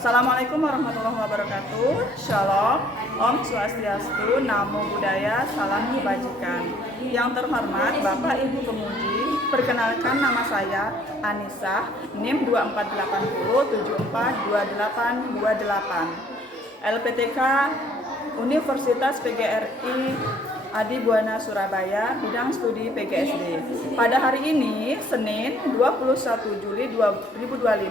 Assalamualaikum warahmatullahi wabarakatuh. Shalom, Om Swastiastu, Namo Buddhaya, Salam Kebajikan. Yang terhormat Bapak Ibu Pemuji, perkenalkan nama saya Anissa, NIM 2480742828, LPTK Universitas PGRI Adi Buana Surabaya, bidang studi PGSD. Pada hari ini, Senin 21 Juli 2025,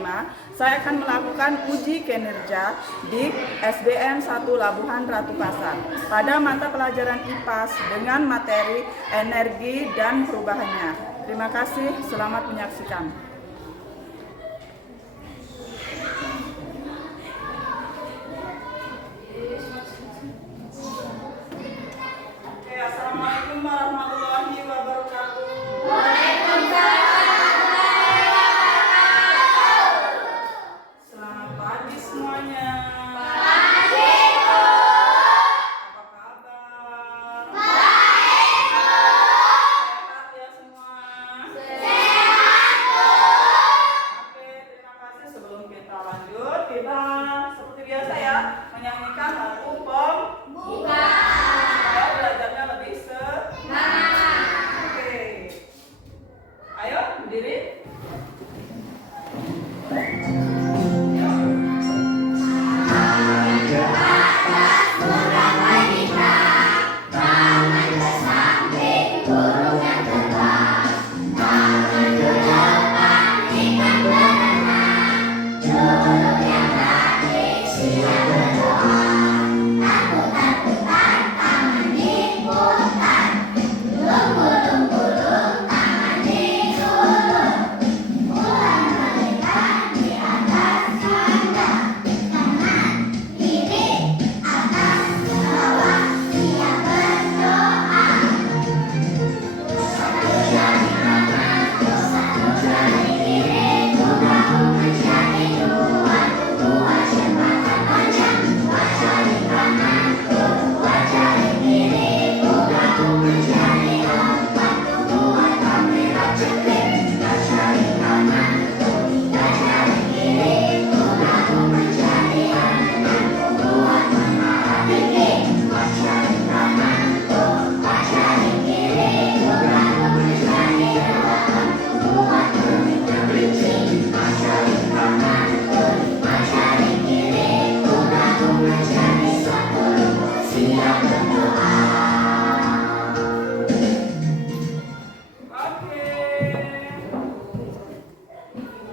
saya akan melakukan uji kinerja di SDN 1 Labuhan Ratu Pasar pada mata pelajaran IPAS dengan materi energi dan perubahannya. Terima kasih, selamat menyaksikan. Assalamualaikum warahmatullahi wabarakatuh. Waalaikumsalam warahmatullahi wabarakatuh. Selamat pagi semuanya. Pagi, Bu. Apa kabar? Baik, Bu. Sehat ya semua? Sehat, Bu. Oke, terima kasih. Sebelum kita lanjut, kita seperti biasa ya, menyanyikan lagu Buka. supaya belajarnya lebih Semangat. Oke. Ayo, berdiri.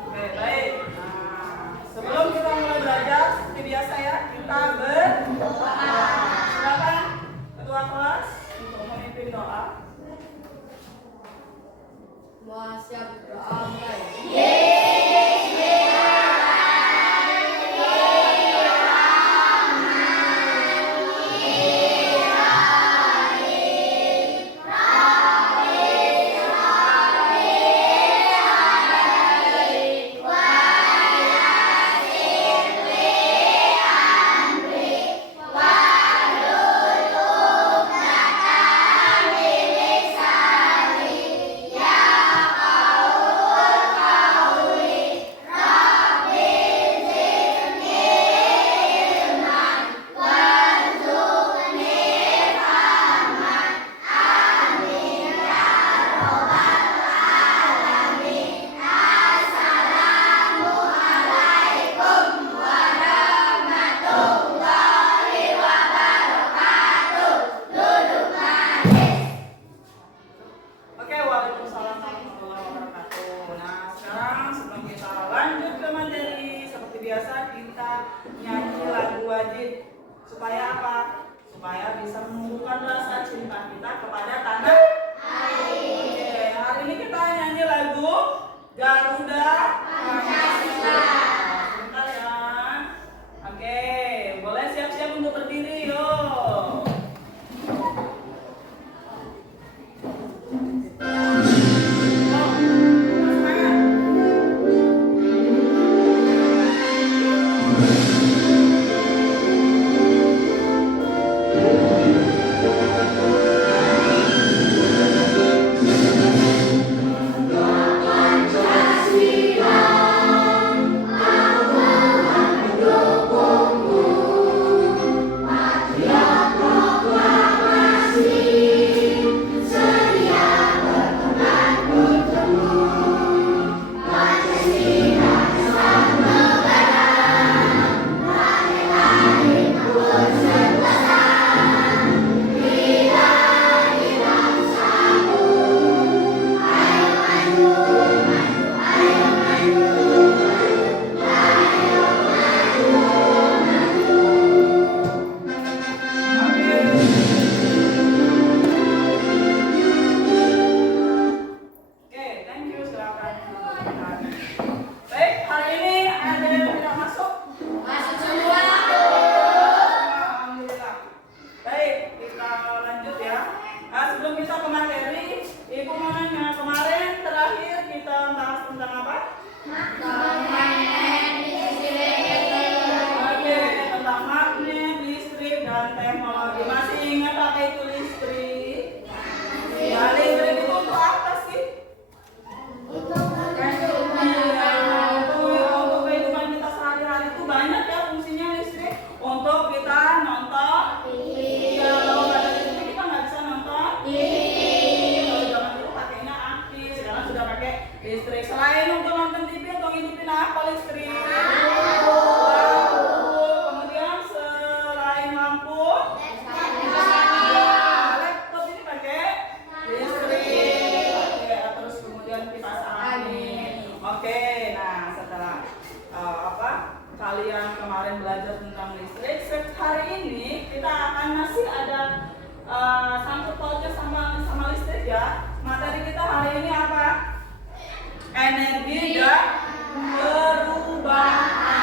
Oke, baik. Nah, sebelum kita mulai belajar, seperti biasa ya, kita berdoa. Silakan ketua kelas untuk memimpin doa. Semua siap berdoa mulai. Oke, waalaikumsalam warahmatullahi wabarakatuh. Nah, sekarang sebelum kita lanjut ke materi, seperti biasa kita nyanyi lagu wajib. Supaya apa? Supaya bisa menumbuhkan rasa cinta kita kepada tanah air. Oke, hari ini kita nyanyi lagu Garuda Pancasila. Bentar ya. Oke, boleh siap-siap untuk berdiri, yuk. Pancasila. kemarin belajar tentang listrik. Hari ini kita akan masih ada sangkut pautnya sama listrik ya. Materi kita hari ini apa? Energi dan perubahannya.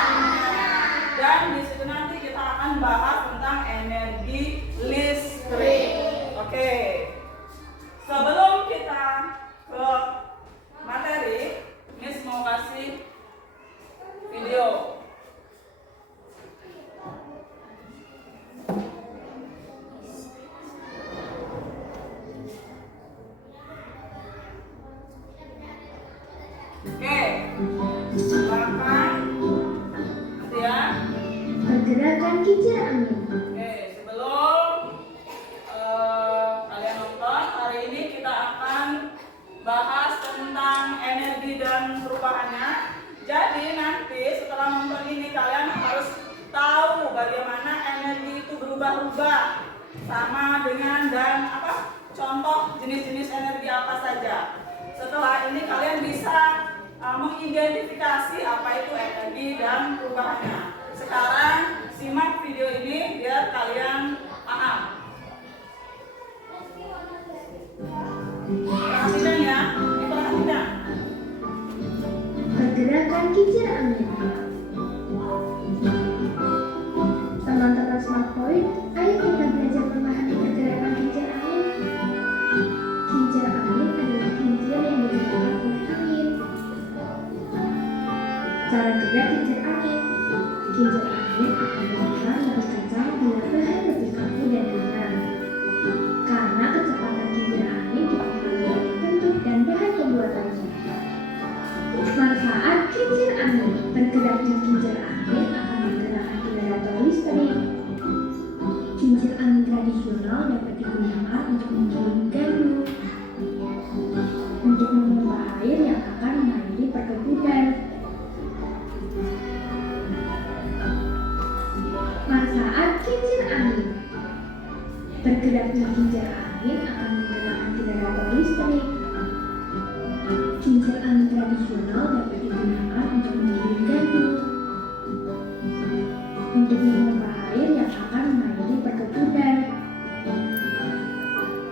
Dan di situ nanti kita akan bahas tentang energi listrik. Oke. Sebelum kita ke materi, Miss mau kasih video. Oke, silakan. Nanti ya. Pergerakan kincir angin. Oke, sebelum kalian nonton, hari ini kita akan bahas tentang energi dan perubahannya. Jadi nanti setelah nonton ini kalian harus tahu bagaimana energi itu berubah-ubah, sama dengan dan apa? Contoh jenis-jenis energi apa saja. Setelah ini kalian bisa mengidentifikasi apa itu energi dan perubahannya. Sekarang simak video ini biar kalian paham. Perhatikan ya, diperhatikan. Pergerakan kincir angin. Teman-teman Smart Point, ayo kita belajar memahami pergerakan kincir angin. Kincir angin adalah kincir yang digerakkan oleh angin. Cara gerak kincir angin. Kincir angin akan bergerak lebih kencang bila bahan lebih kaku dan ringan. Karena kecepatan kincir angin dipengaruhi oleh bentuk dan bahan pembuatannya. Manfaat kincir angin. Bergeraknya kincir angin akan menggerakkan generator listrik. Kincir angin tradisional dapat digunakan untuk menggiling gandum, untuk memompa air yang akan mengairi perkebunan. Manfaat kincir angin. Bergeraknya kincir angin akan menggerakkan generator listrik. Kincir angin tradisional dapat digunakan untuk menggiling gandum, untuk memompa air yang akan mengairi perkebunan.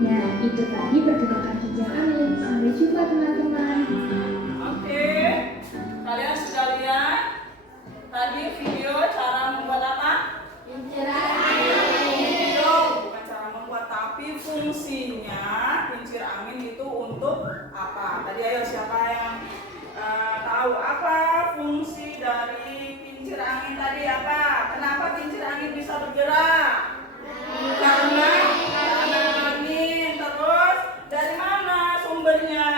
Nah, itu tadi pergerakan kincir angin. Sampai jumpa teman-teman. Oke, kalian sudah lihat tadi video cara membuat apa? Kincir angin. Video bukan cara membuat, tapi fungsinya kincir angin itu untuk apa? Tadi ayo siapa yang tahu apa fungsi dari kincir angin tadi apa? Kenapa kincir angin bisa bergerak? Karena angin. Terus dari mana sumbernya?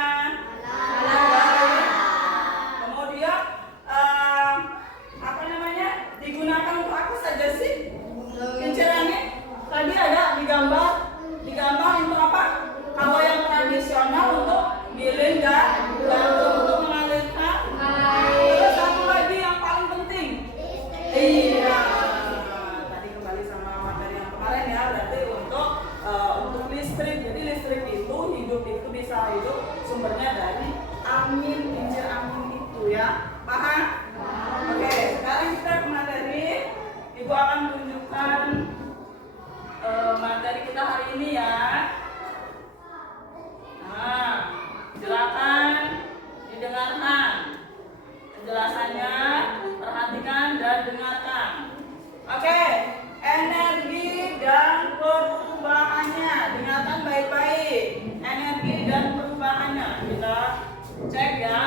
Kemudian apa namanya? Digunakan untuk apa saja sih? Kincir angin tadi ada digambar untuk apa? Kalau yang tradisional untuk giling gandum, untuk mengalirkan. Terus satu lagi yang paling penting. Iya. Tadi kembali sama materi yang kemarin ya, berarti untuk listrik. Jadi listrik itu hidup itu bisa hidup sumbernya dari angin, kincir angin itu ya. Paham? Oke, sekarang kita ke materi. Ibu akan tunjukkan materi kita hari ini ya. Nah, silakan didengarkan penjelasannya, perhatikan dan dengarkan. Oke, energi dan perubahannya. Dengarkan baik-baik. Energi dan perubahannya. Kita cek ya.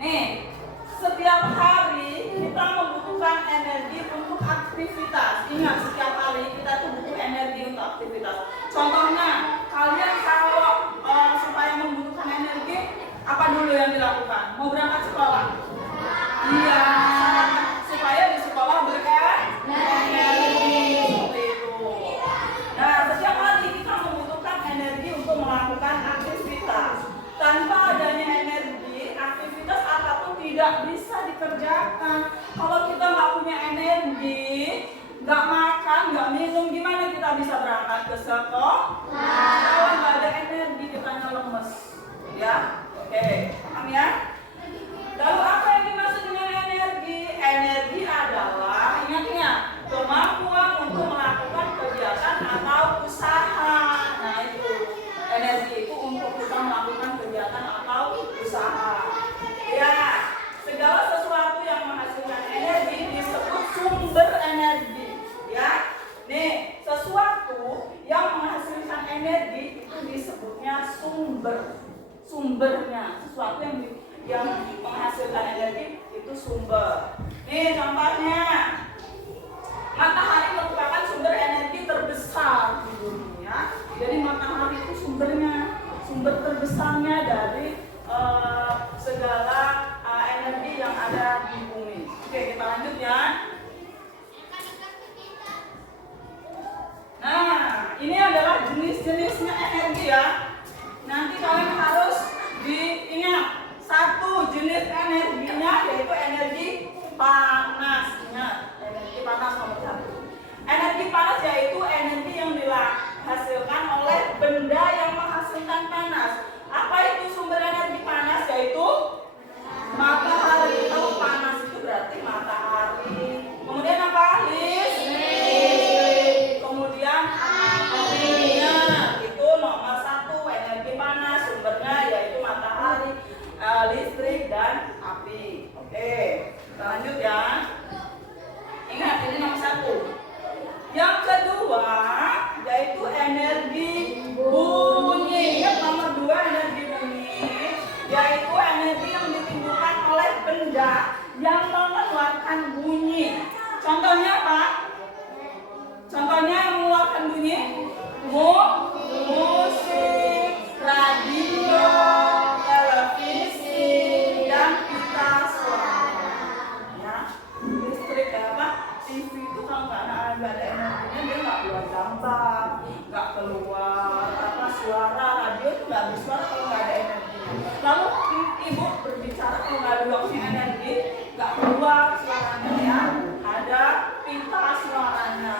Nih, setiap hari kita membutuhkan energi untuk aktivitas. Ingat, setiap hari kita tuh butuh energi untuk aktivitas. Contohnya, kalian kalau supaya membutuhkan energi, apa dulu yang dilakukan? Mau berangkat sekolah? Iya, supaya di sekolah berenergi. Seperti itu. Nah, setiap hari kita membutuhkan energi untuk melakukan aktivitas. Tanpa adanya energi, aktivitas apapun tidak bisa dikerjakan. Kalau kita nggak punya energi, nggak makan, nggak minum, gimana kita bisa berangkat ke sekolah? Kalau nggak ada energi, kita lemes. Ya, oke, paham ya? Lalu apa yang dimaksud dengan energi? Energi adalah sesuatu yang menghasilkan energi itu sumber. Nih contohnya, matahari merupakan sumber energi terbesar di bumi ya. Jadi matahari itu sumber terbesarnya dari segala energi yang ada di bumi. Oke, kita lanjut ya. Nah, ini adalah jenis-jenisnya energi ya. Nanti kalian harus diingat satu jenis energinya yaitu energi panas. Ingat, energi panas nomor satu. Energi panas yaitu energi yang dihasilkan oleh benda yang menghasilkan panas. Apa itu sumber energi panas? Yaitu matahari. Kalau panas itu berarti matahari. Kemudian apa? Listrik. Kemudian apinya. Itu nomor satu energi panas. Sumbernya yaitu matahari, listrik dan api. Oke, kita lanjut ya. Ingat ini nomor satu. Yang kedua yaitu energi bunyi. Yang nomor dua energi bunyi yaitu energi yang ditimbulkan oleh benda yang mengeluarkan bunyi. Contohnya apa? Contohnya yang mengeluarkan bunyi musik, radio, televisi, dan pita suara. Ya, listrik apa? TV itu kalau nggak ada energinya dia nggak keluar gambar, nggak keluar apa suara. Radio itu nggak bersuara kalau nggak ada energinya. Lalu ibu berbicara kalau nggak ada bloknya energi, nggak keluar suaranya ya. Ada pita suaranya.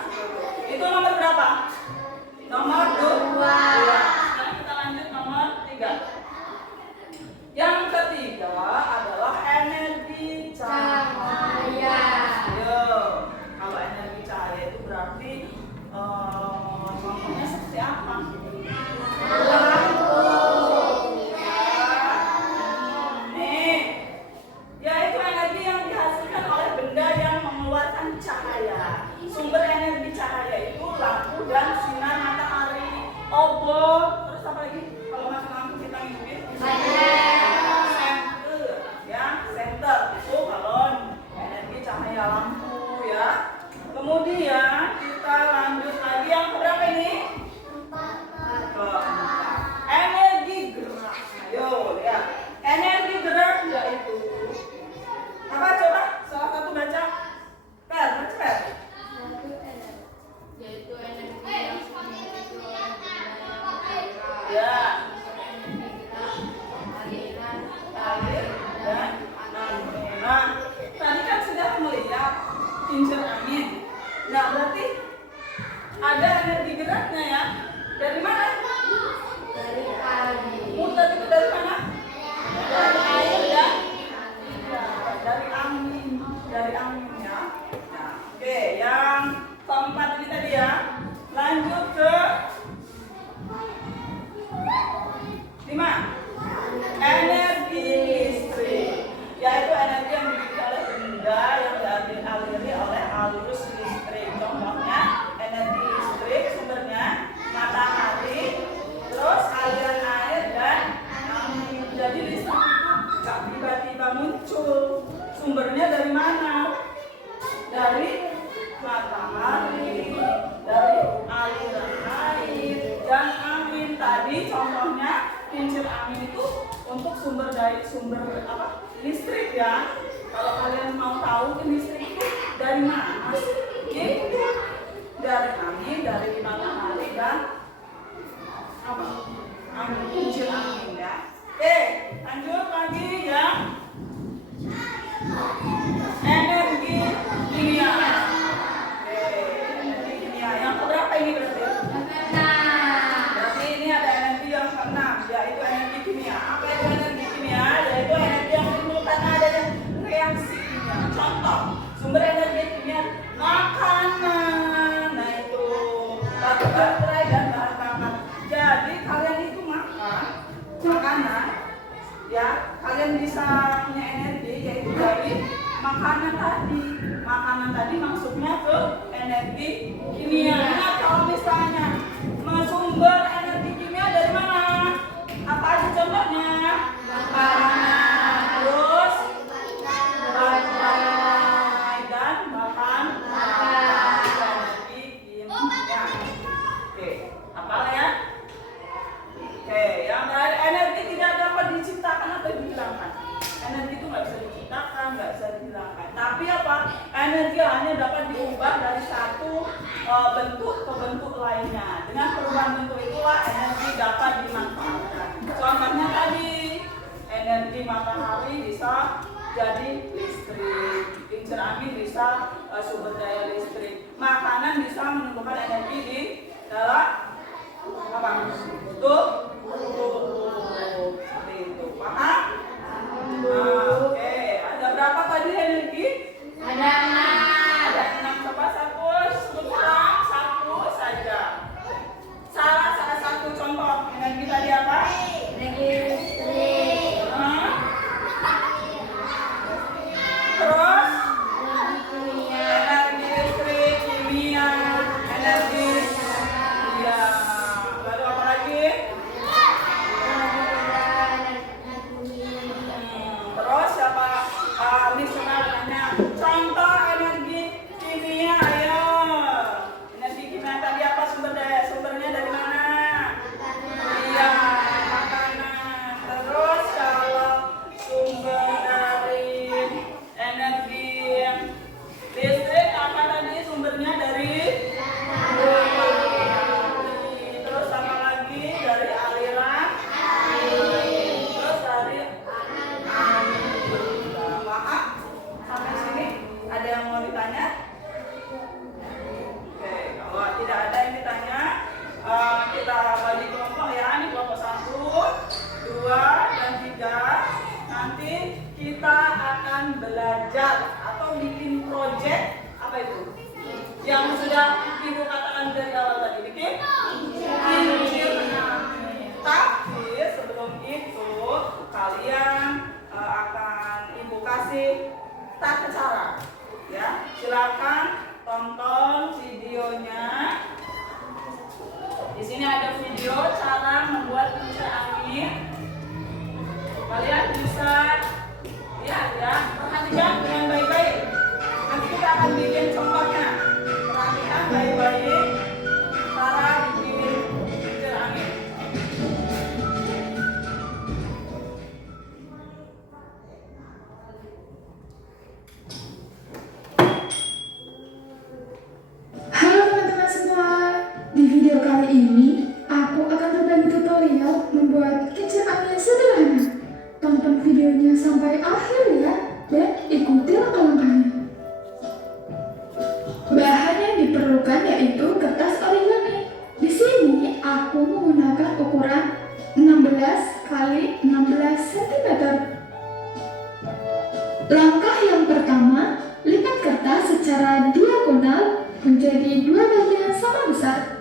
Itu nomor berapa? Nomor 2. Sekarang kita lanjut nomor 3. Yang ketiga adalah energi cahaya. Yo, kalau energi cahaya itu berarti contohnya seperti apa? Lampu. Nih, yaitu energi yang dihasilkan oleh benda yang mengeluarkan cahaya. Sumber energi cahaya itu lampu dan sinar matahari, obor, terus apa lagi? Kalau masuk lampu kita ngikutin senter, ya senter itu kalau energi cahaya lampu ya. Kemudian kita lanjut lagi yang berapa ini? Energi gerak. Ayo lihat, energi gerak yaitu apa? Coba salah satu baca. Baca. Yaitu energi yang dimiliki oleh benda yang bergerak. Ya. Aliran, Air dan angin. Nah, tadi kan sudah melihat kincir angin. Nah, berarti ada energi geraknya ya. Dari mana? dari air. Muter itu dari mana? Dari air dan dari angin. Dari angin ya. Nah, oke, yang keempat ini tadi ya. Lanjut ke 5. Energi listrik, yaitu energi yang dimiliki oleh benda yang dialiri oleh arus listrik. Contohnya energi listrik sumbernya matahari, terus aliran air dan angin. Jadi listrik itu nggak tiba-tiba muncul. Sumbernya dari mana? Dari matahari, dari aliran air dan angin. Tadi contohnya kincir angin itu untuk sumber apa? Listrik ya. Kalau kalian mau tahu listrik itu dari mana sih? Gitu. Dari angin, dari matahari dan apa? Angin, kincir angin ya. Oke, lanjut lagi ya. Energi kimia. Oke, energi kimia. Yang keberapa ini berarti? Berarti ini ada energi yang keenam, yaitu energi kimia. Apa itu energi kimia? Yaitu energi yang menimbulkan adanya reaksi kimia. Contoh, sumber energi kimia makanan. Nah itu batu baterai dan bahan bakar. Jadi kalian itu makan makanan, ya kalian bisa punya energi yaitu dari makanan tadi. Makanan tadi masuknya ke energi kimia. Nah kalau misalnya sumber energi kimia dari mana? Apa aja contohnya? makanan, terus baterai dan bahan energi kimia. Oke, hafal ya? Oke, yang terakhir, energi tidak dapat diciptakan atau dihilangkan. Energi itu nggak bisa diciptakan, nggak bisa dihilangkan. Tapi apa? Energi hanya dapat diubah dari satu bentuk ke bentuk lainnya. Dengan perubahan bentuk itulah energi dapat dimanfaatkan. Contohnya tadi, energi matahari bisa jadi listrik, kincir angin bisa sumber daya listrik. Makanan bisa menumbuhkan energi di dalam apa? Tubuh. Seperti itu. Paham? Oke, ada berapa tadi energi? Ada 6. Ada 6. Coba satu saja. Salah satu contoh energi tadi apa? Energi listrik. Terus Energi kimia. energi listrik, kimia, energi lalu apa lagi? Terus siapa? Misalnya nanya contoh energi kimia, ayo. Energi kimia tadi apa sumbernya dari mana? Iya, makanan. Terus kalau sumber dari energi listrik apa tadi sumbernya dari? Terus apa lagi dari aliran? Terus dari paham? Sampai sini ada yang mau ditanya? Oke, kalau tidak ada yang ditanya, kita bagi kelompok ya. Ini kelompok 1, 2, dan 3. Nanti kita akan belajar atau bikin project apa itu? Yang sudah Ibu katakan dari awal tadi, bikin kincir angin. Tapi sebelum itu kalian akan Ibu kasih tata cara, ya. Silakan tonton videonya. Di sini ada video cara membuat kincir angin. Kalian bisa lihat ya, perhatikan dengan baik-baik. Nanti kita akan bikin contohnya. Perhatikan baik-baik cara bikin kincir angin. Halo teman-teman semua, di video kali ini aku akan berbagi tutorial membuat kincir angin sederhana. Tonton videonya sampai akhir ya, dan ikuti langkah-langkahnya. Bahan yang diperlukan yaitu kertas origami. Di sini aku menggunakan ukuran 16 x 16 cm. Langkah yang pertama, lipat kertas secara diagonal menjadi 2 bagian sama besar.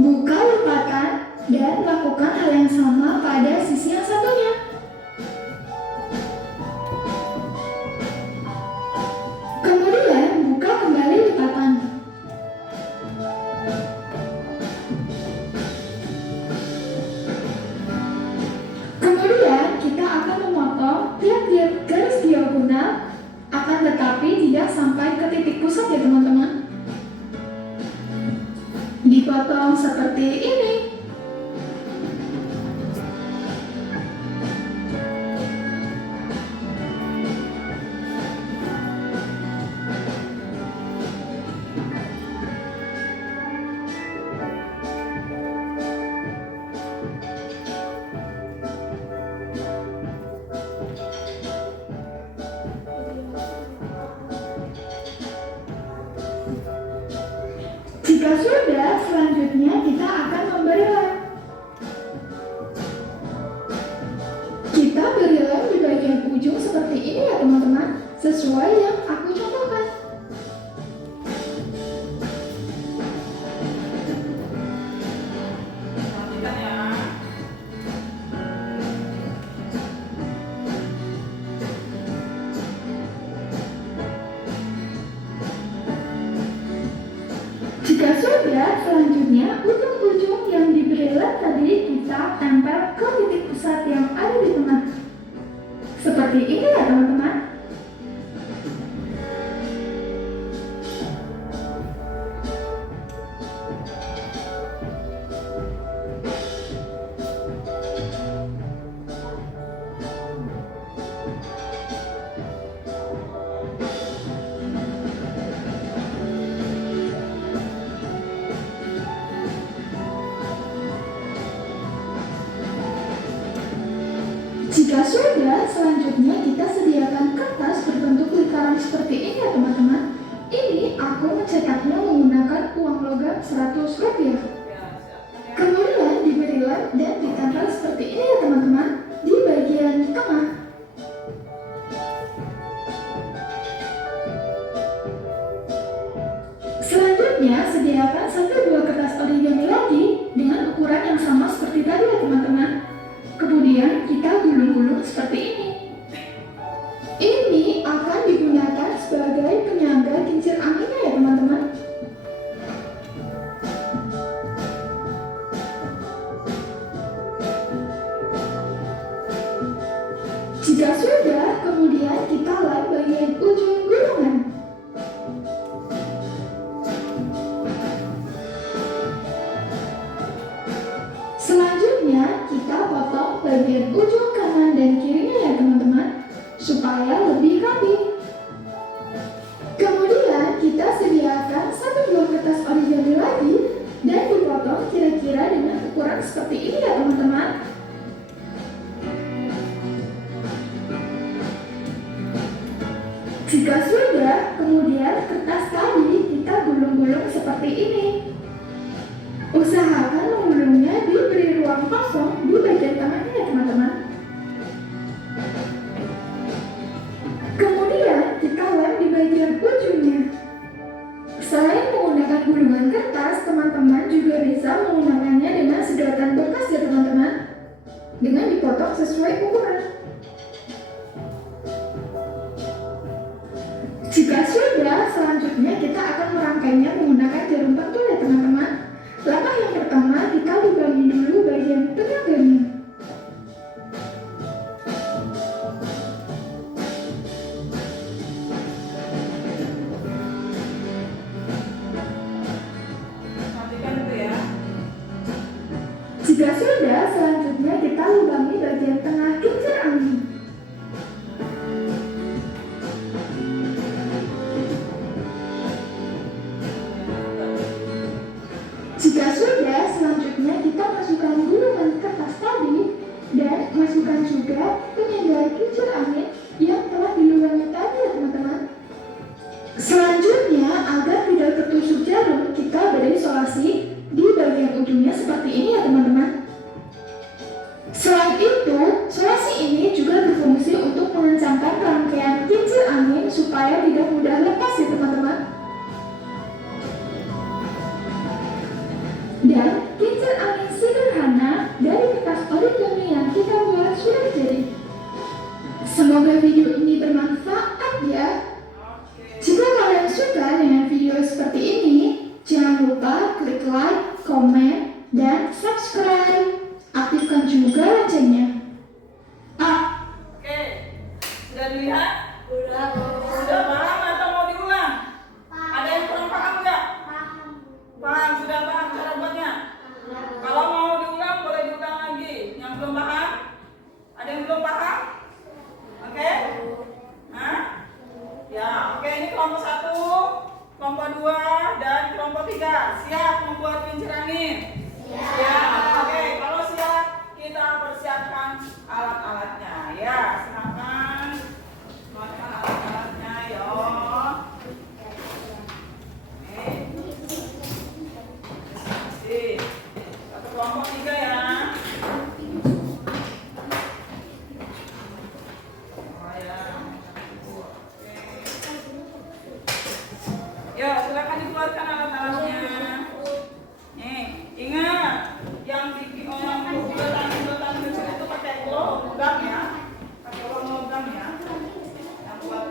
Buka lipatan dan lakukan hal yang sama pada sisi yang satunya. Kemudian buka kembali lipatan. Kemudian kita akan memotong tiap-tiap garis diagonal, akan tetapi tidak sampai ke titik pusat ya teman-teman. Dipotong seperti ini. Jika sudah, selanjutnya kita akan memberi lem. Kita beri lem di bagian ujung seperti ini ya teman-teman, sesuai yang aku contohkan. Perhatikan ya. Jika sudah, selanjutnya kita sediakan kertas berbentuk lingkaran seperti ini ya teman-teman. Ini aku mencetaknya menggunakan uang logam Rp100. Ya, siap. Kemudian diberi lem dan ditempel seperti ini ya teman-teman di bagian tengah. Selanjutnya sediakan 1 buah kertas origami lagi dengan ukuran yang sama seperti tadi ya teman-teman. Kemudian kita gulung-gulung seperti ini. Ini akan digunakan sebagai penyangga kincir anginnya ya teman-teman. Jika sudah, kemudian kita lem bagian ujung gulungan. Selanjutnya, kita potong bagian ujung kanan dan kirinya ya teman-teman, supaya lebih rapi. Kemudian, kita sediakan 1 buah kertas origami lagi dan dipotong kira-kira dengan ukuran seperti ini ya teman-teman. Jika sudah, kemudian kertas tadi kita gulung-gulung seperti ini. Usahakan menggulungnya diberi ruang kosong di bagian tengahnya ya teman-teman. Kemudian kita lem di bagian ujungnya. Selain menggunakan gulungan kertas, teman-teman juga bisa menggunakannya dengan sedotan bekas ya teman-teman, dengan dipotong sesuai ukuran. Jika sudah, selanjutnya kita akan merangkainya menggunakan jarum pentul ya teman-teman. Langkah yang pertama, kita lubangi dulu bagian penyangganya. Matikan itu ya. Jika sudah, selanjutnya kita lubangi bagian tengah kincir angin. Jika sudah, selanjutnya kita masukkan gulungan kertas tadi dan masukkan juga penyangga kincir angin yang telah dilubangi tadi ya teman-teman. Selanjutnya, agar tidak tertusuk jarum, kita beri isolasi di bagian ujungnya seperti ini ya teman-teman. Selain itu, solasi ini juga berfungsi untuk mengencangkan rangkaian kincir angin supaya tidak mudah lepas ya teman-teman. Dan kincir angin sederhana dari kertas origami yang kita buat sudah jadi. Semoga video ini bermanfaat ya. Jika kalian suka dengan video seperti ini, jangan lupa klik like, komen, dan subscribe. Aktifkan juga loncengnya. Oke. Sudah dilihat? Udah. Sudah paham atau mau diulang? Ada yang kurang paham nggak? Paham, sudah paham cara buatnya? Kalau mau diulang, boleh diulang lagi. Yang belum paham? Ada yang belum paham? Oke? Hah? Ya, oke, ini kelompok 1, kelompok 2, dan kelompok 3. Siap membuat kincir angin? Siap. Oke, kalau siap, kita persiapkan alat-alatnya. Ya, silakan. Silakan alat-alatnya, yo. Satu kelompok 3 ya. Oh ya. Oke. Ya, silakan dikeluarkan alat-alatnya. Nih, ingat yang bulatan kecil itu pakai logam ya. Pakai logam ya. Yang buat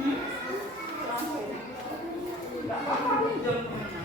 Langsung. Nggak apa-apa, pinjam temennya.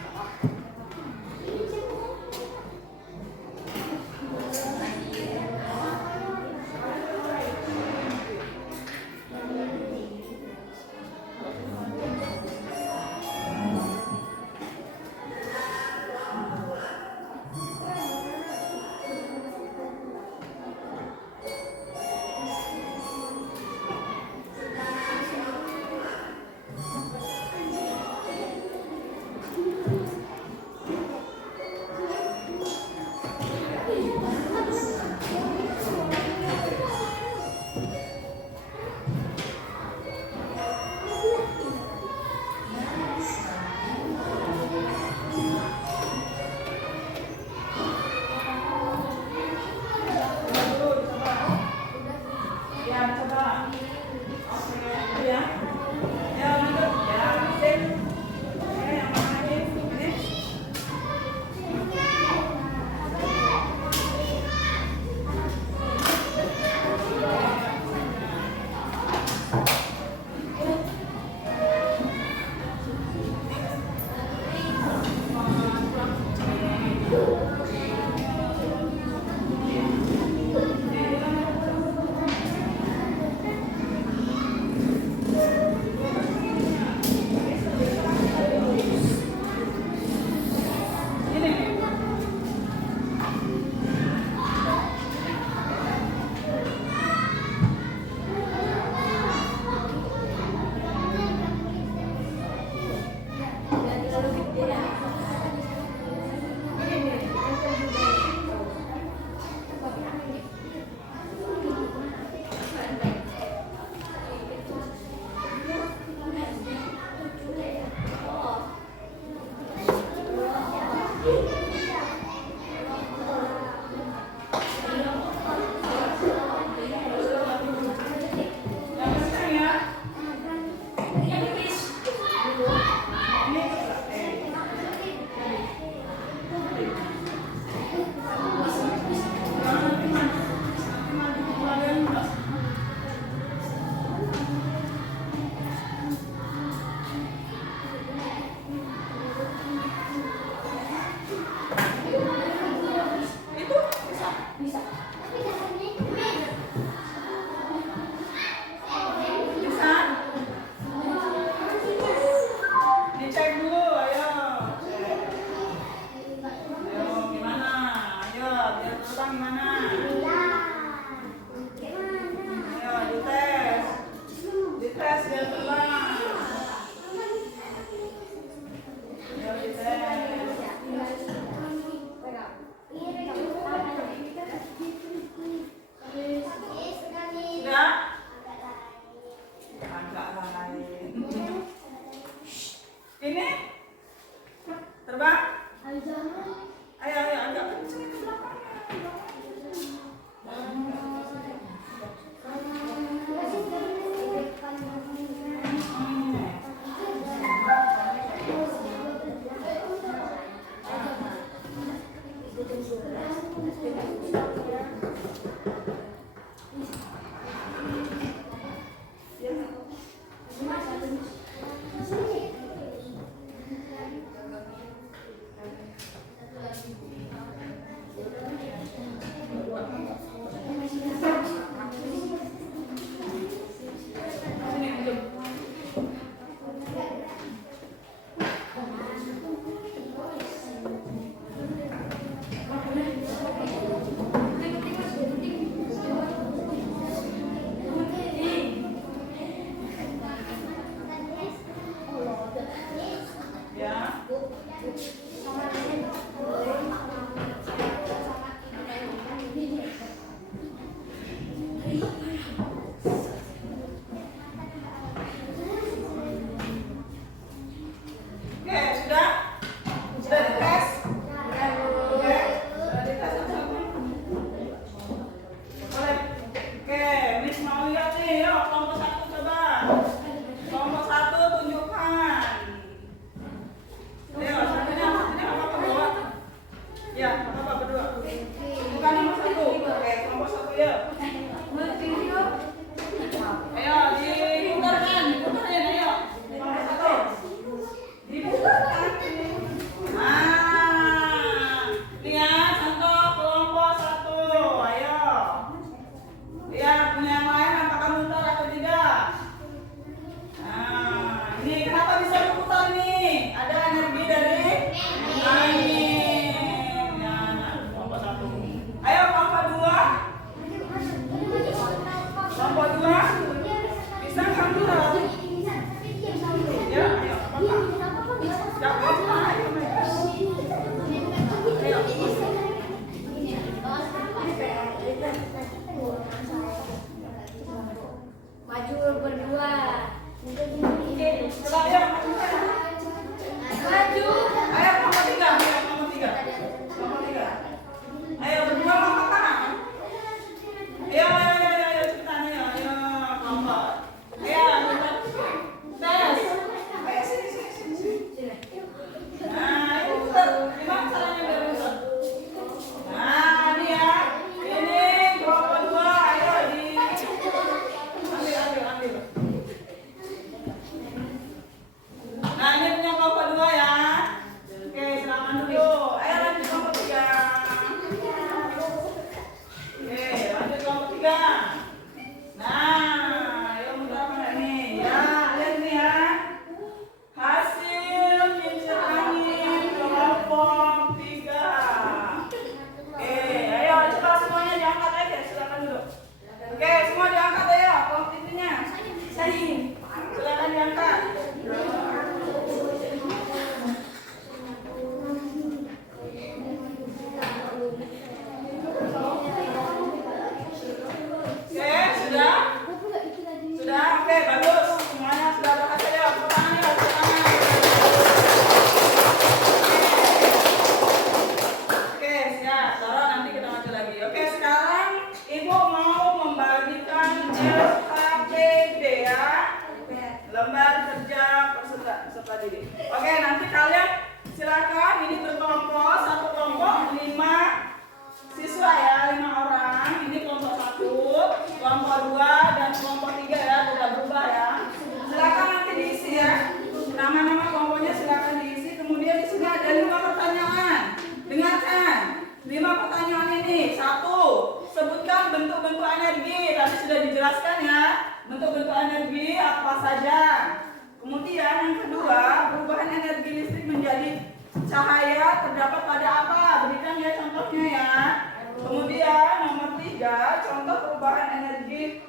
tiga contoh perubahan energi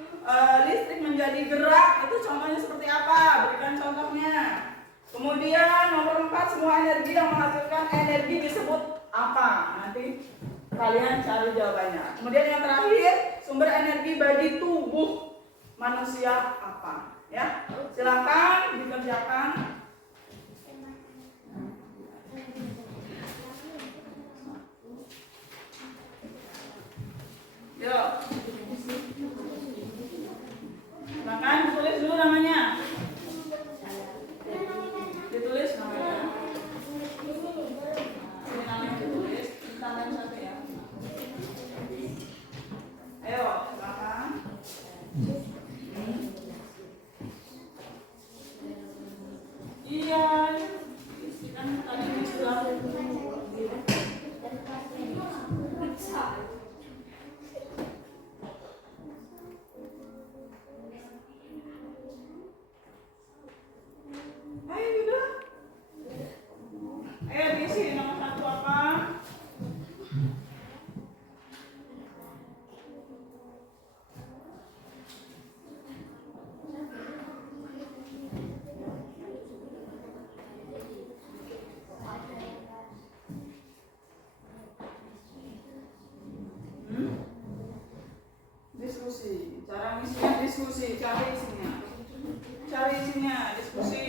listrik menjadi gerak itu contohnya seperti apa? Berikan contohnya. Kemudian nomor 4 semua energi yang menghasilkan energi disebut apa? Nanti kalian cari jawabannya. Kemudian yang terakhir sumber energi bagi tubuh manusia apa? Ya, silakan dikerjakan. Yuk. Silakan ditulis dulu namanya. Ditulis namanya. Ini namanya ditulis. Tambahin satu ya. Ayo, silakan. Iya. Kan tadi sudah. Ayo udah. Ayo diisi nomor 1 apa? Diskusi. Cara ngisinya diskusi, cari isinya. Cari isinya, diskusi.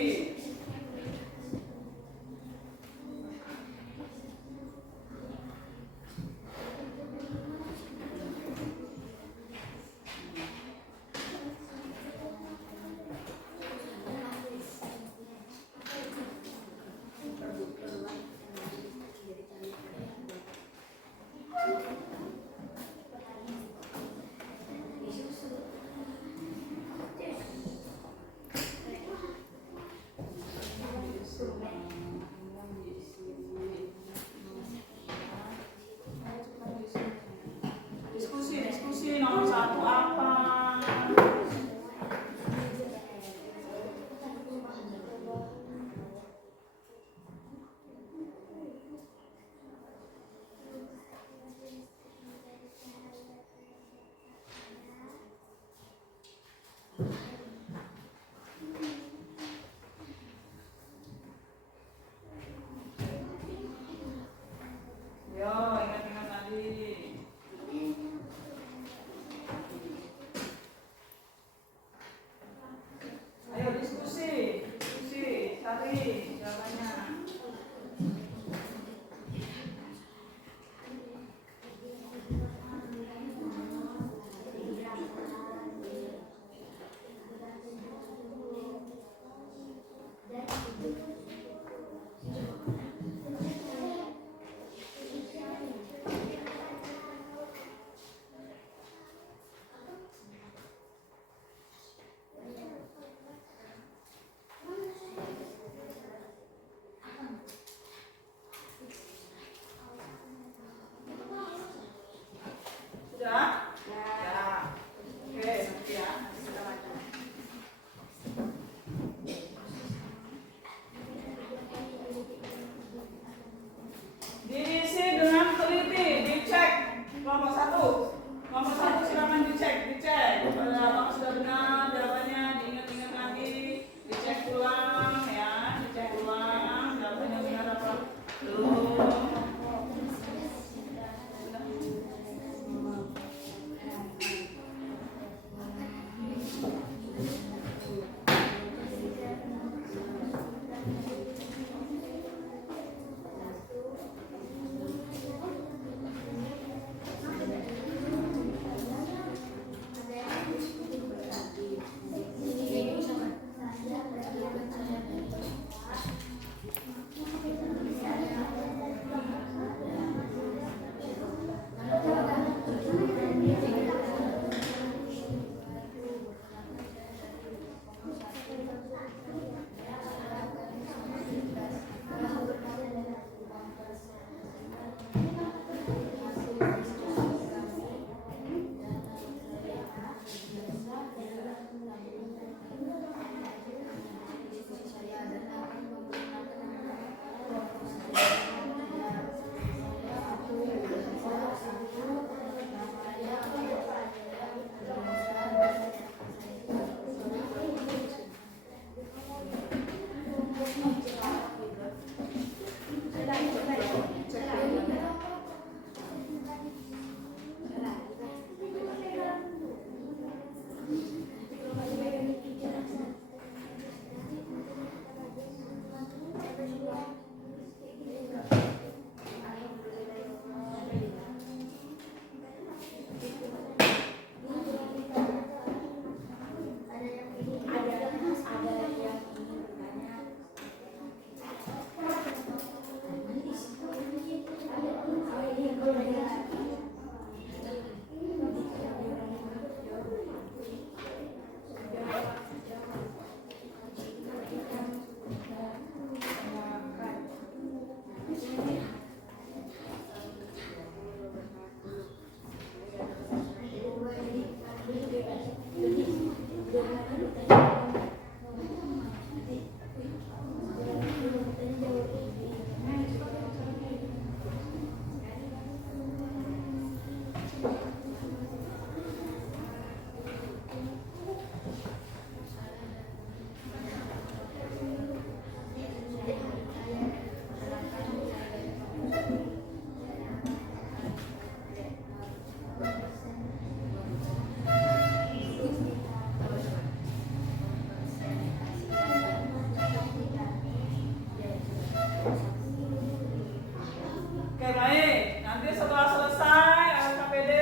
Oke, baik. Nanti setelah selesai LKPD,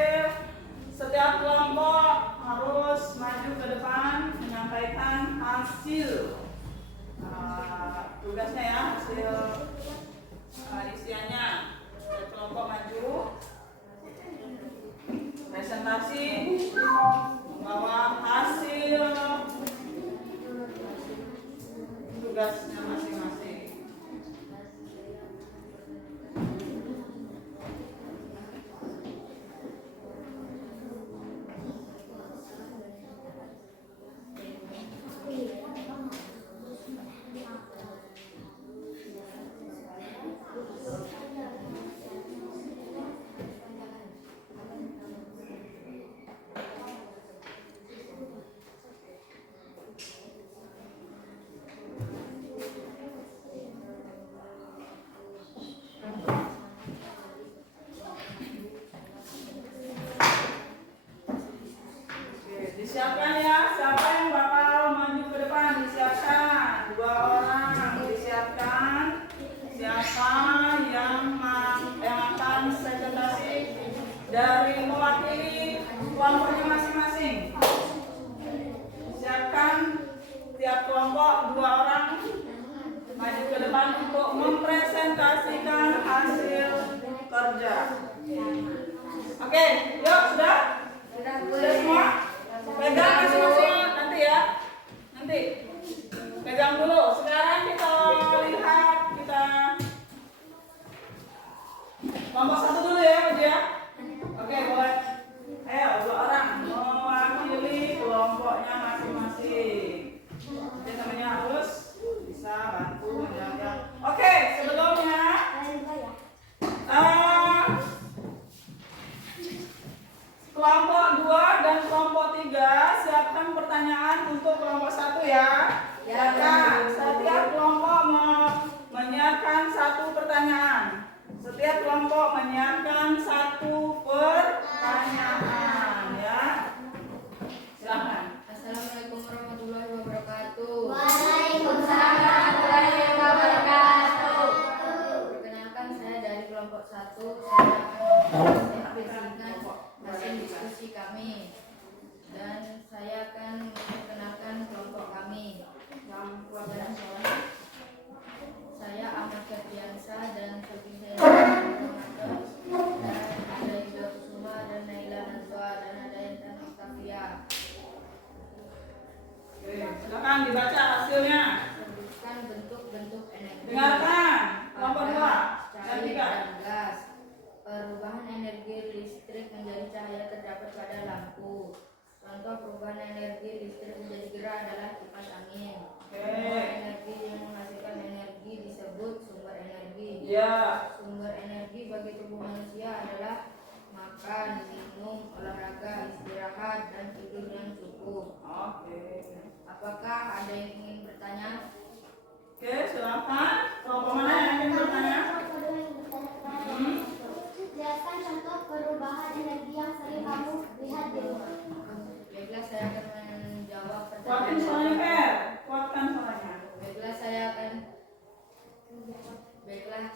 setiap kelompok harus maju ke depan menyampaikan hasil tugasnya ya, hasil isiannya. Setiap kelompok maju presentasi membawa hasil tugasnya masing-masing. Disiapkan ya, siapa yang bakal maju ke depan? Disiapkan, 2 orang disiapkan. Siapa yang akan presentasi dari mewakili kelompoknya masing-masing? Siapkan, tiap kelompok 2 orang maju ke depan untuk mempresentasikan hasil kerja. Oke, yuk sudah? Sudah semua? Pegang masing-masing nanti ya. Nanti pegang dulu. Sekarang kita lihat kelompok 1 dulu ya, Bu ya. Oke, boleh. Ayo 2 orang mewakili kelompoknya masing-masing. Jadi temannya harus bisa bantu menjaga. Oke, sebelumnya kelompok 2 dan kelompok 3 siapkan pertanyaan untuk kelompok 1 ya. Siapkan. Setiap kelompok menyiapkan 1 pertanyaan. Setiap kelompok menyiapkan 1 pertanyaan ya. Silakan. Assalamualaikum warahmatullahi wabarakatuh. Waalaikumsalam warahmatullahi wabarakatuh. Perkenalkan, saya dari kelompok 1. Saya akan mempresentasikan hasil diskusi kami, dan saya akan memperkenalkan kelompok kami. Saya Ahmad Ferdiansa dan saudara saya Ramadan, dan ada Ida Kusuma dan Naila Nazwa, dan ada Intan Mustafiya. Oke, silakan dibaca hasilnya. Sebutkan bentuk-bentuk energi. Dengarkan kelompok 2 dan Cair 3. dan gas. Perubahan energi listrik menjadi cahaya terdapat pada lampu. Contoh perubahan energi listrik menjadi gerah adalah kipas angin. Sumber energi yang menghasilkan energi disebut sumber energi. Ya. Sumber energi bagi tubuh manusia adalah makan, minum, olahraga, istirahat, dan tidur yang cukup. Oke. Apakah ada yang ingin bertanya? Oke, silakan. Kelompok mana yang ingin bertanya? Jelaskan contoh perubahan energi yang sering kamu lihat di rumah. Baiklah, saya akan menjawab Kuatkan suaranya, Per. Kuatkan suaranya. Baiklah,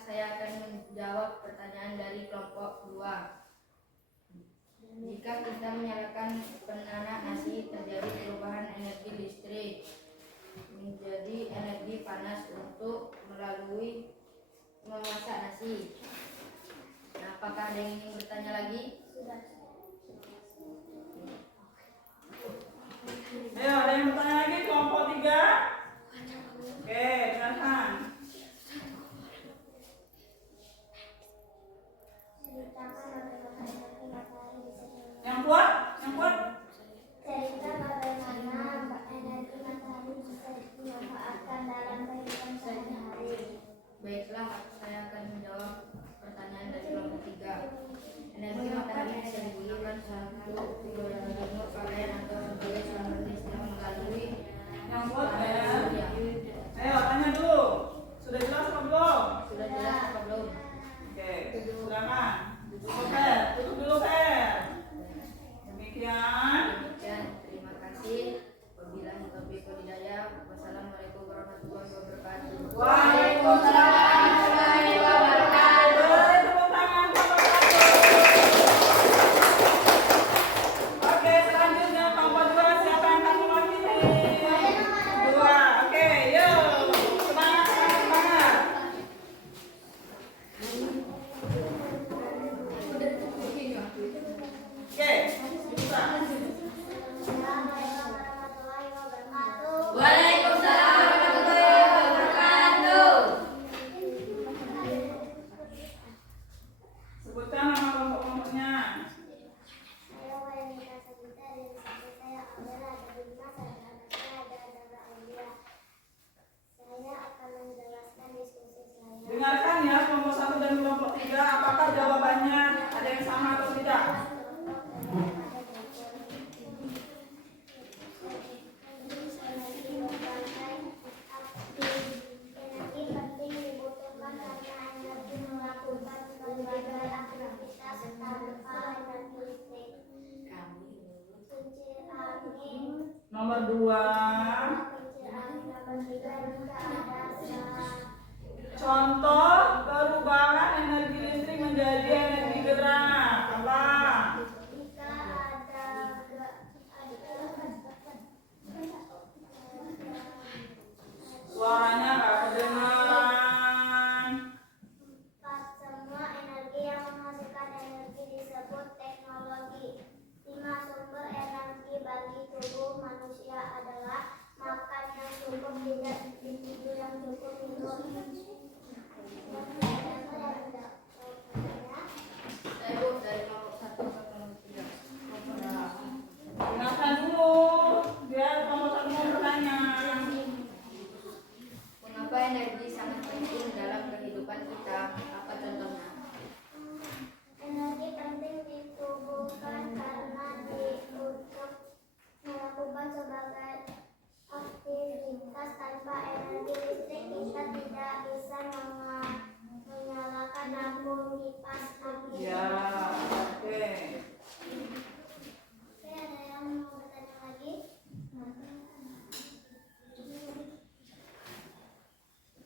saya akan menjawab pertanyaan dari kelompok 2. Jika kita menyalakan penanak nasi, terjadi perubahan energi listrik menjadi energi panas untuk melalui memasak nasi. Nah, apakah ada yang ingin bertanya lagi? Ayo, ada yang bertanya lagi? Kelompok 3. Oke, silakan. Yang kuat? Yang kuat? Cerita bagaimana energi matahari bisa dimanfaatkan dalam kehidupan sehari-hari. Baiklah, saya akan menjawab pertanyaan dari kelompok 3. Energi matahari bisa Contoh perubahan energi listrik menjadi energi gerak. Apa? Jika Suaranya nggak kedengeran. semua energi yang menghasilkan energi disebut teknologi. 5. Sumber energi bagi tubuh manusia adalah makan yang cukup, tidur yang cukup, minum Saya Bu, dari kelompok 1 ke kelompok 3. Dengarkan dulu, biar kamu mau bertanya. Mengapa energi sangat penting dalam kehidupan kita? Apa contohnya? Energi penting ditubuhkan karena untuk melakukan sebagai aktivitas. Tanpa energi listrik kita tidak bisa menyalakan lampu, kipas angin. Ya, oke. Oke, ada yang mau bertanya lagi?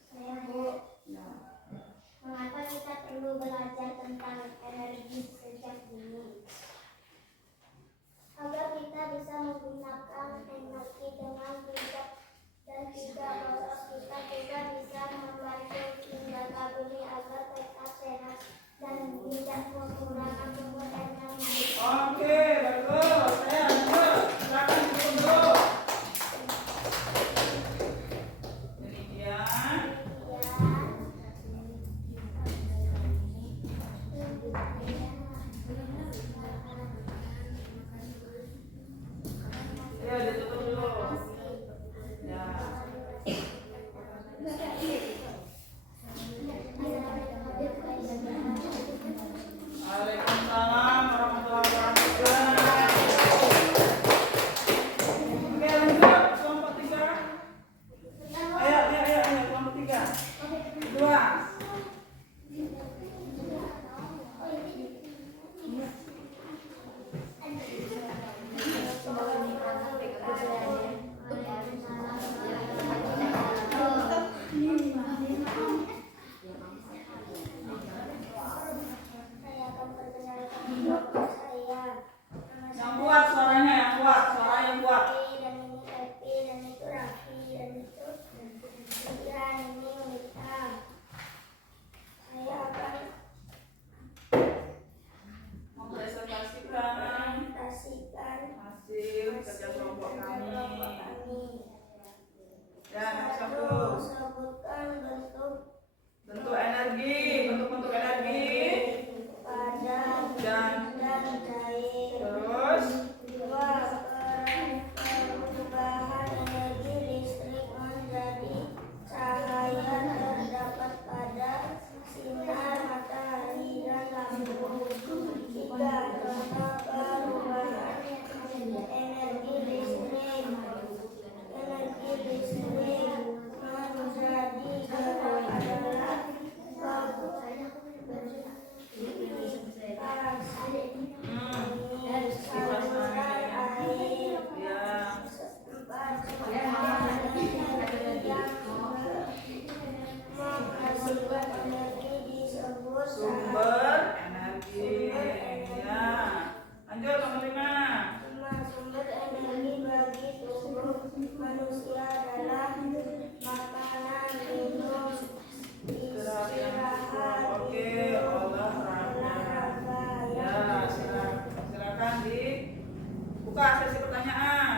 Saya Bu. Mengapa kita perlu belajar tentang energi sejak dini? Agar kita bisa menggunakan energi dengan bijak dan tidak boros. Kita juga bisa membantu menjaga bumi agar tetap sehat dan tidak menggunakan sumber energi. Oke, bagus. Saya lanjut. Silakan duduk dulu. Demikian. Ya, ditutup dulu. Ya. Waalaikumsalam warahmatullahi wabarakatuh. Oke, lanjut. Kelompok 3. Ayo, kelompok 3. 2. Saya akan perkenalkan kelompok saya. Yang kuat suaranya, yang kuat. Suara yang kuat. Dan ini Epi, dan itu Raffi, dan itu Indra, ini Mita. Saya akan Mempresentasikan presentasikan hasil kerja kelompok kami. Ya, Satu, satu. sebutkan Bentuk energi, bentuk-bentuk energi. padat Dan dan cair. terus 2. Perubahan energi listrik menjadi cahaya terdapat pada sinar matahari dan lampu. 3. Contoh perubahan energi listrik. Energi listrik menjadi gerak adalah saluran air. ya 4. Menghasilkan energi disebut sumber energi. Ya. Lanjut nomor 5. 5. Sumber energi bagi tubuh manusia adalah makanan, minum, istirahat, Oke, olahraga. Ya, silakan dibuka sesi pertanyaan.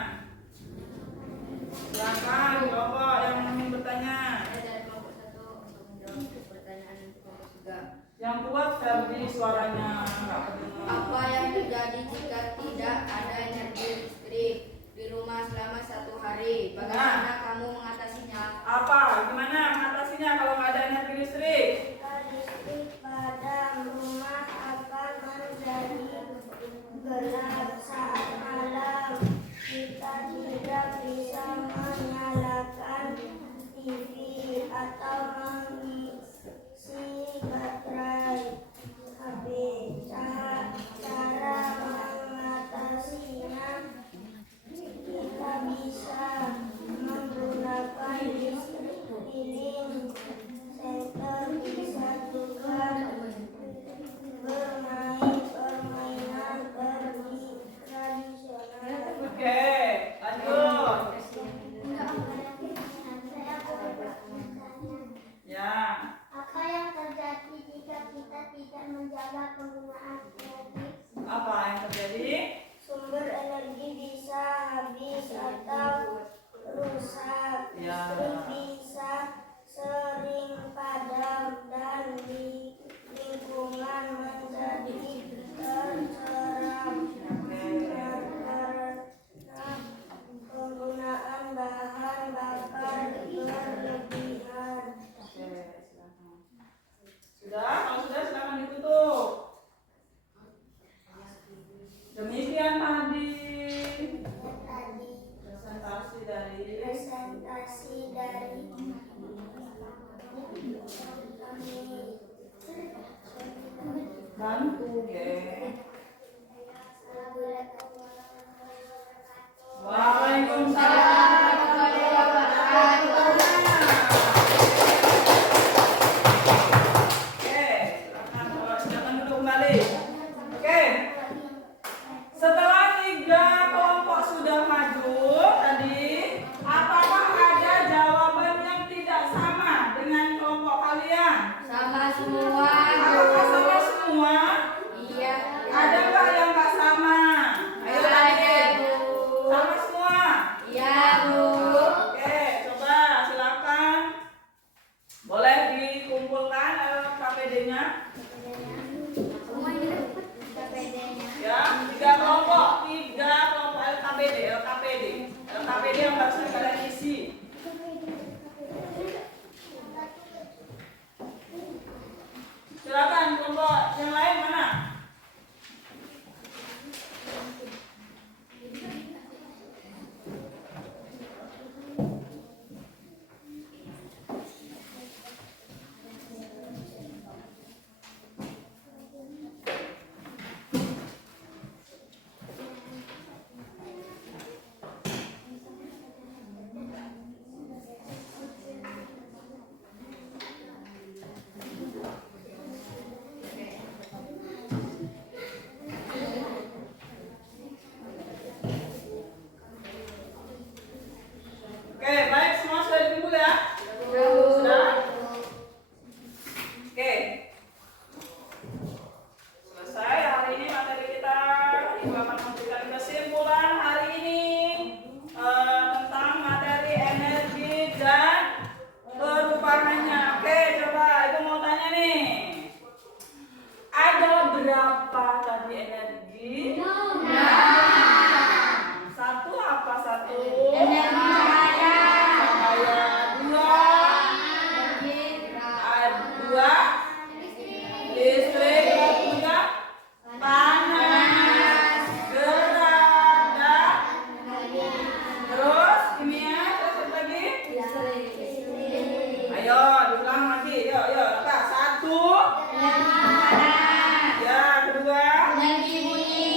Silakan kelompok yang ingin bertanya. Saya dari kelompok 1 untuk menjawab pertanyaan kelompok 3. Yang kuat Ferdi suaranya nggak kedengar. Apa yang terjadi jika tidak ada energi listrik di rumah selama 1 hari? Bagaimana kamu mengatasinya? Apa? Gimana mengatasinya kalau nggak ada energi listrik? jika listrik pada rumah akan menjadi gelap saat malam. Kita tidak bisa menyalakan TV atau mengisi baterai HP. Ya. Listrik bisa sering padam dan di lingkungan menjadi terceram karena penggunaan bahan bakar berlebihan. Oke, silakan. Sudah? Kalau sudah silakan ditutup. Demikian tadi presentasi dari bantu, Waalaikumsalam warahmatullahi wabarakatuh. Oke, silakan duduk kembali. Oke. Setelah 3 kelompok sudah maju tadi, apakah ada jawaban yang tidak sama dengan kelompok kalian? Sama semua. Apakah sama semua? Iya. Ada nggak yang nggak sama? Ayo tadi. Sama semua? Iya, Bu. Oke, coba silakan. Boleh dikumpulkan KPD-nya. Ya, 3 kelompok LKPD yang harus kalian isi. Silakan kelompok yang lain mana? Oke, baik, semua sudah dikumpul ya? Sudah? Oke. Selesai hari ini materi kita. Ibu akan memberikan kesimpulan hari ini tentang materi energi dan perubahannya. Oke, coba Ibu mau tanya nih. Ada berapa tadi energi? Satu apa satu? Dua listrik, ketiga panas, gerak, dan terus kimia, terus lagi. Ayo diulang lagi, yuk, apa? Satu. Ya, kedua.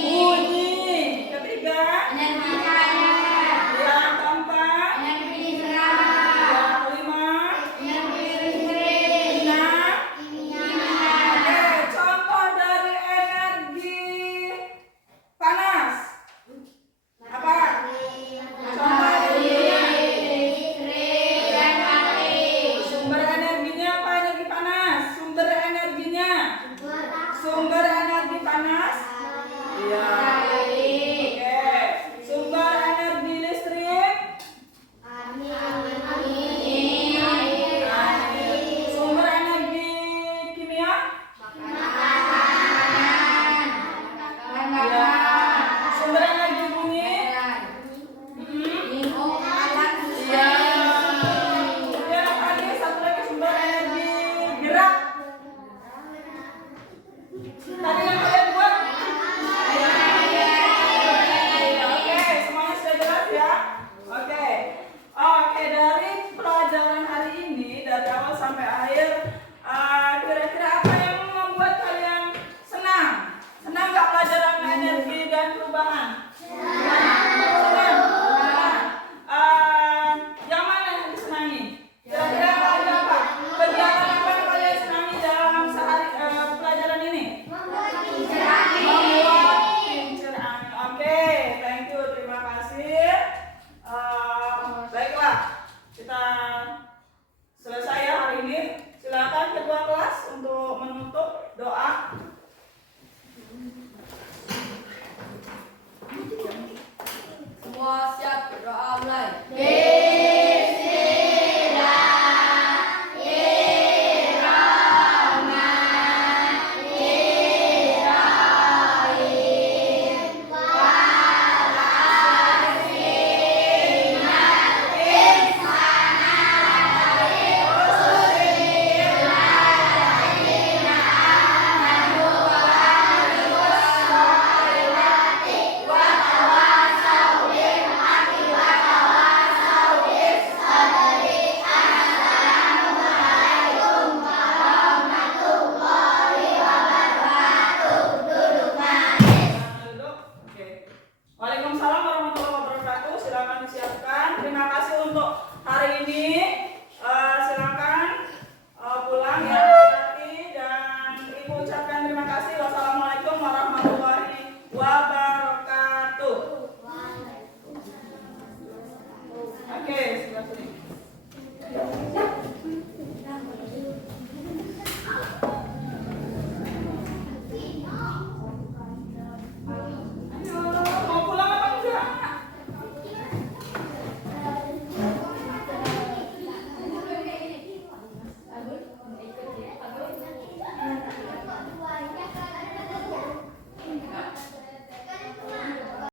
Bunyi. Ketiga. Yang keempat. Yang kelima. Oke, contoh dari energi panas. Apa? Contoh sumber energinya apa? Energi panas. Sumber energinya. Sumber energi panas. Iya. Oke. Sumber energi listrik. Sumber energi kimia. Ya. Sumber energi bunyi. Iya. Kemudian apa lagi? Satu lagi sumber energi gerak. Tadi yang kalian buat. Oke, semuanya sudah jelas ya? Oke, dari pelajaran hari ini dari awal sampai